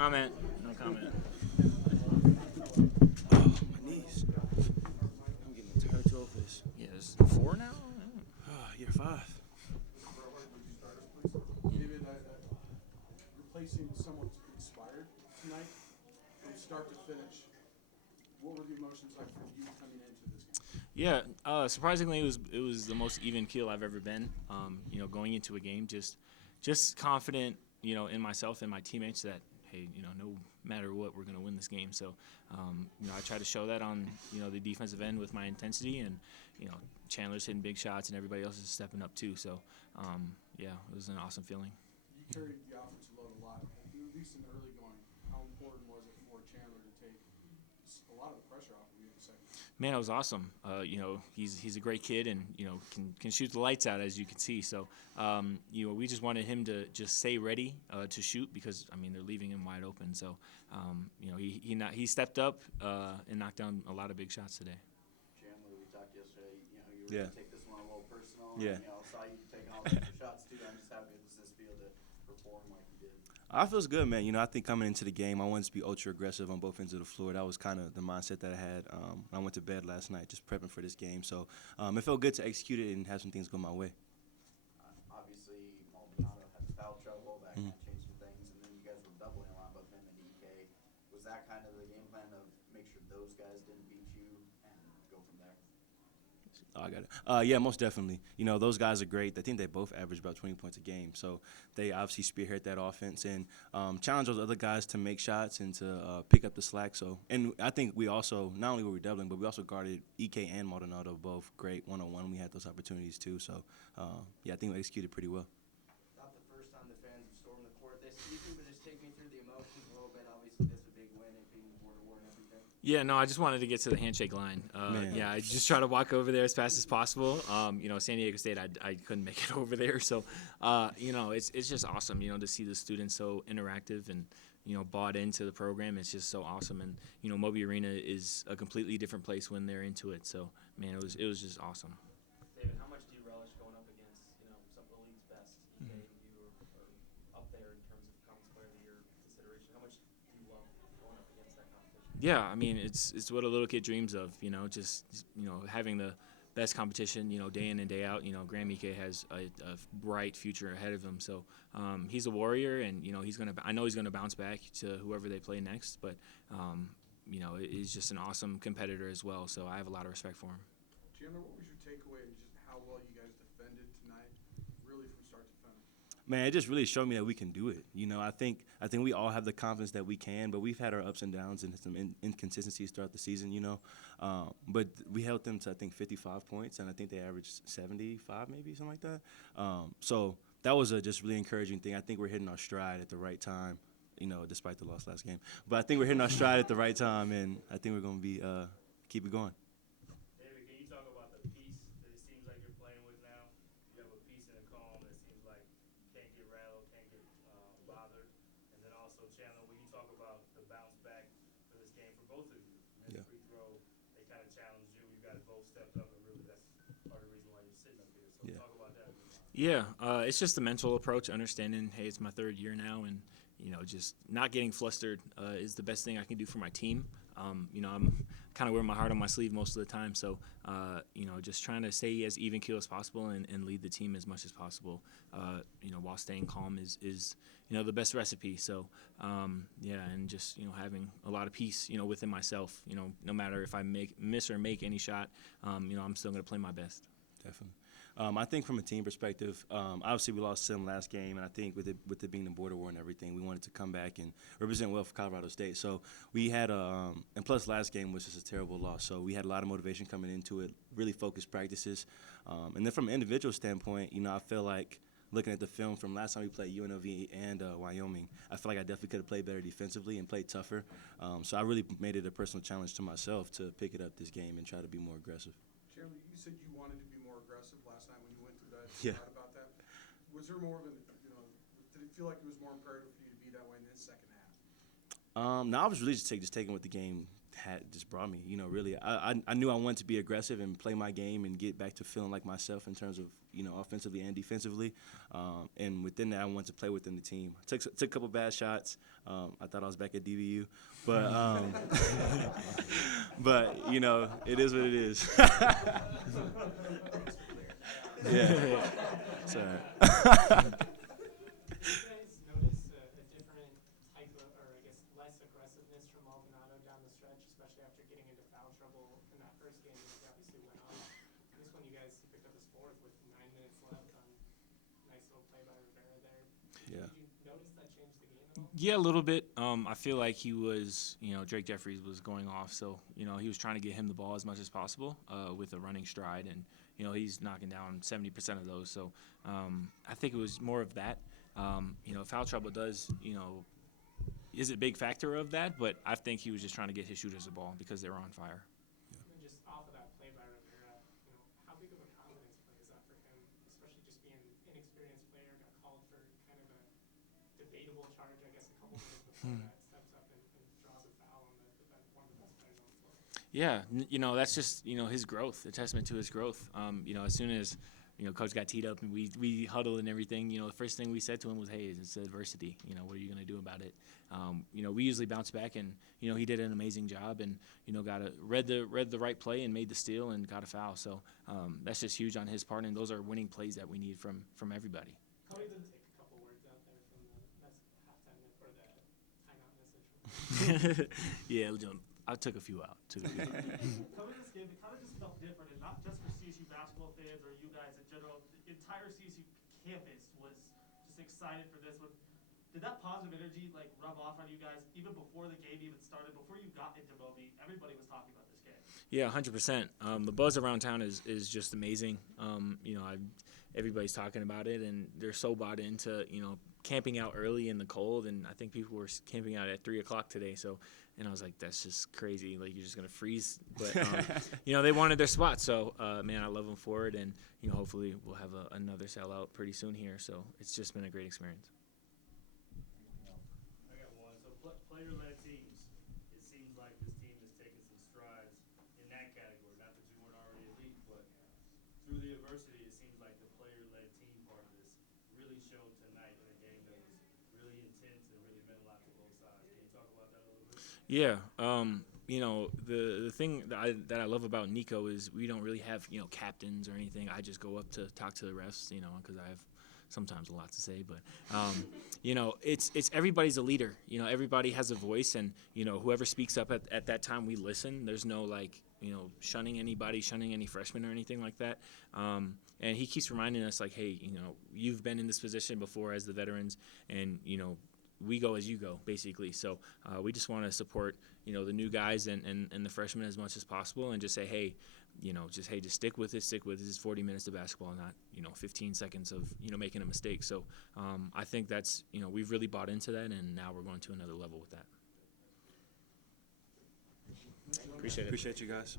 comment. No comment. Oh, my knees. I'm getting tired to this. Yeah, there's 4 now. Year 5. David, replacing someone inspired tonight from start to finish. What were the emotions like for you coming into this game? Yeah, surprisingly, it was the most even keel I've ever been. Going into a game, just confident, in myself and my teammates that hey, no matter what, we're gonna win this game. So, I try to show that on the defensive end with my intensity, and Chandler's hitting big shots, and everybody else is stepping up too. So, yeah, it was an awesome feeling. You carried the offensive load a lot, at least in the early going. How important was it for Chandler to take a lot of the pressure off of you in the second? Man, it was awesome. He's a great kid, and can shoot the lights out, as you can see. So, we just wanted him to just stay ready to shoot, because they're leaving him wide open. So, he stepped up and knocked down a lot of big shots today. Chandler, we talked yesterday. You were Yeah. going to take this one a little personal. Yeah. Saw you taking all the extra shots too. I'm just happy to just be able to perform like you did. I feels good, man. I think coming into the game, I wanted to be ultra aggressive on both ends of the floor. That was kind of the mindset that I had when I went to bed last night, just prepping for this game. So it felt good to execute it and have some things go my way. Obviously, Maldonado had foul trouble. That Mhm. kind of changed some things, and then you guys were doubling a lot, both him and EK. Was that kind of the game plan of make sure those guys didn't beat you and go from there? Oh, I got it. Yeah, most definitely. Those guys are great. I think they both average about 20 points a game. So they obviously spearhead that offense and challenge those other guys to make shots and to pick up the slack. So, and I think we also, not only were we doubling, but we also guarded EK and Maldonado both great one-on-one. We had those opportunities too. So, yeah, I think we executed pretty well. Not the first time the fans have stormed the court this season, but just take me through the emotions a little bit. Obviously, this is a big win, it being the border war and everything. Yeah, no, I just wanted to get to the handshake line. Man. Yeah, I just try to walk over there as fast as possible. San Diego State, I couldn't make it over there. So, it's just awesome, to see the students so interactive and, bought into the program. It's just so awesome. And, Moby Arena is a completely different place when they're into it. So, man, it was just awesome. David, how much do you relish going up against, some of the league's best? EK and you are up there in terms of Conference Player of the Year consideration. How much do you love going up against that competition? Yeah, it's what a little kid dreams of, just having the best competition, day in and day out. Graham Ike has a bright future ahead of him. So he's a warrior, and I know he's gonna bounce back to whoever they play next. But he's just an awesome competitor as well. So I have a lot of respect for him. Chandler, what was your takeaway in just how well you guys defended tonight, really from start to finish? Man, it just really showed me that we can do it. I think we all have the confidence that we can, but we've had our ups and downs and some inconsistencies throughout the season, But we held them to, I think, 55 points, and I think they averaged 75, maybe, something like that. So that was a just really encouraging thing. I think we're hitting our stride at the right time, despite the loss last game. But I think we're hitting our stride at the right time, and I think we're going to be keep it going. David, can you talk about the peace that it seems like you're playing with now? You have a peace and a calm that seems like can't get rattled, can't get bothered. And then also, Chandler, when you talk about the bounce back for this game for both of you, and Yeah. the free throw, they kind of challenged you. You guys both stepped up, and really that's part of the reason why you're sitting up here. So Yeah. talk about that. Yeah, it's just the mental approach, understanding, hey, it's my third year now, and just not getting flustered is the best thing I can do for my team. I'm kind of wearing my heart on my sleeve most of the time, so just trying to stay as even keel as possible and lead the team as much as possible. While staying calm is the best recipe. So yeah, and just having a lot of peace within myself. No matter if I miss or make any shot, I'm still gonna play my best. Definitely. I think from a team perspective, obviously we lost 7 last game, and I think with it being the border war and everything, we wanted to come back and represent well for Colorado State. So we had and plus last game was just a terrible loss. So we had a lot of motivation coming into it, really focused practices. And then from an individual standpoint, I feel like looking at the film from last time we played UNLV and Wyoming, I feel like I definitely could have played better defensively and played tougher. So I really made it a personal challenge to myself to pick it up this game and try to be more aggressive. Chandler, you said you wanted to be more aggressive last night when you went through that. Yeah. Thought about that. Was there more of did it feel like it was more imperative for you to be that way in this second half? No, I was really just taking what the game just brought me. You know, really, I knew I wanted to be aggressive and play my game and get back to feeling like myself in terms of, you know, offensively and defensively. And within that, I wanted to play within the team. Took a couple bad shots. I thought I was back at DBU, but but you know, it is what it is. Yeah. Sorry. Did you guys notice a different type of, or I guess less aggressiveness from Maldonado down the stretch, especially after getting into foul trouble in that first game? He obviously went off. This one, you guys picked up his fourth with 9 minutes left on nice little play by Rivera there. Yeah. Did you notice that changed the game at all? Yeah, a little bit. I feel like he was, you know, Drake Jeffries was going off, so you know he was trying to get him the ball as much as possible with a running stride, and you know he's knocking down 70% of those. So I think it was more of that. You know, foul trouble does, you know, is a big factor of that, but I think he was just trying to get his shooters the ball because they were on fire. And then just off of that play by Rivera, you know, how big of a confidence play is that for him, especially just being an inexperienced player, got called for kind of a debatable charge, I guess, a couple minutes before that, steps up and draws a foul on one of the best players on the floor. Yeah, you know, that's just, you know, his growth, a testament to his growth. You know, as soon as, you know, Coach got teed up and we huddled and everything, you know, the first thing we said to him was, hey, it's adversity. You know, what are you going to do about it? You know, we usually bounce back, and, you know, he did an amazing job and, you know, read the right play and made the steal and got a foul. So that's just huge on his part, and those are winning plays that we need from everybody. Cody did take a couple words out there from the halftime or the timeout message. Yeah, I took a few out. Coming to this game, it kind of just felt different, and not just for CSU basketball fans or you guys in general. The entire CSU campus was just excited for this one. Did that positive energy like rub off on you guys even before the game even started? Before you got into Moby, everybody was talking about this game. Yeah, 100%. The buzz around town is just amazing. You know, everybody's talking about it, and they're so bought into, you know, camping out early in the cold, and I think people were camping out at 3 o'clock today. So, and I was like, that's just crazy. Like, you're just gonna freeze. But you know, they wanted their spot. So, man, I love them for it, and you know, hopefully we'll have another sellout pretty soon here. So, it's just been a great experience. I got one. So player-led teams, it seems like this team has taken some strides in that category. Not that you weren't already elite, but through the adversity, it seems like the player-led team part of this really showed tonight in a game that was really intense and really meant a lot to both sides. Can you talk about that a little bit? Yeah, you know, the thing that I love about Nico is we don't really have, you know, captains or anything. I just go up to talk to the refs, you know, because I have sometimes a lot to say. But, you know, it's everybody's a leader. You know, everybody has a voice, and, you know, whoever speaks up at that time, we listen. There's no, like, you know, shunning any freshmen or anything like that. And he keeps reminding us, like, hey, you know, you've been in this position before as the veterans, and, you know, we go as you go, basically. So we just want to support, you know, the new guys and the freshmen as much as possible, and just say, hey, you know, just stick with it. This is 40 minutes of basketball, not, you know, 15 seconds of, you know, making a mistake. So I think that's, you know, we've really bought into that, and now we're going to another level with that. Appreciate it. Appreciate you guys.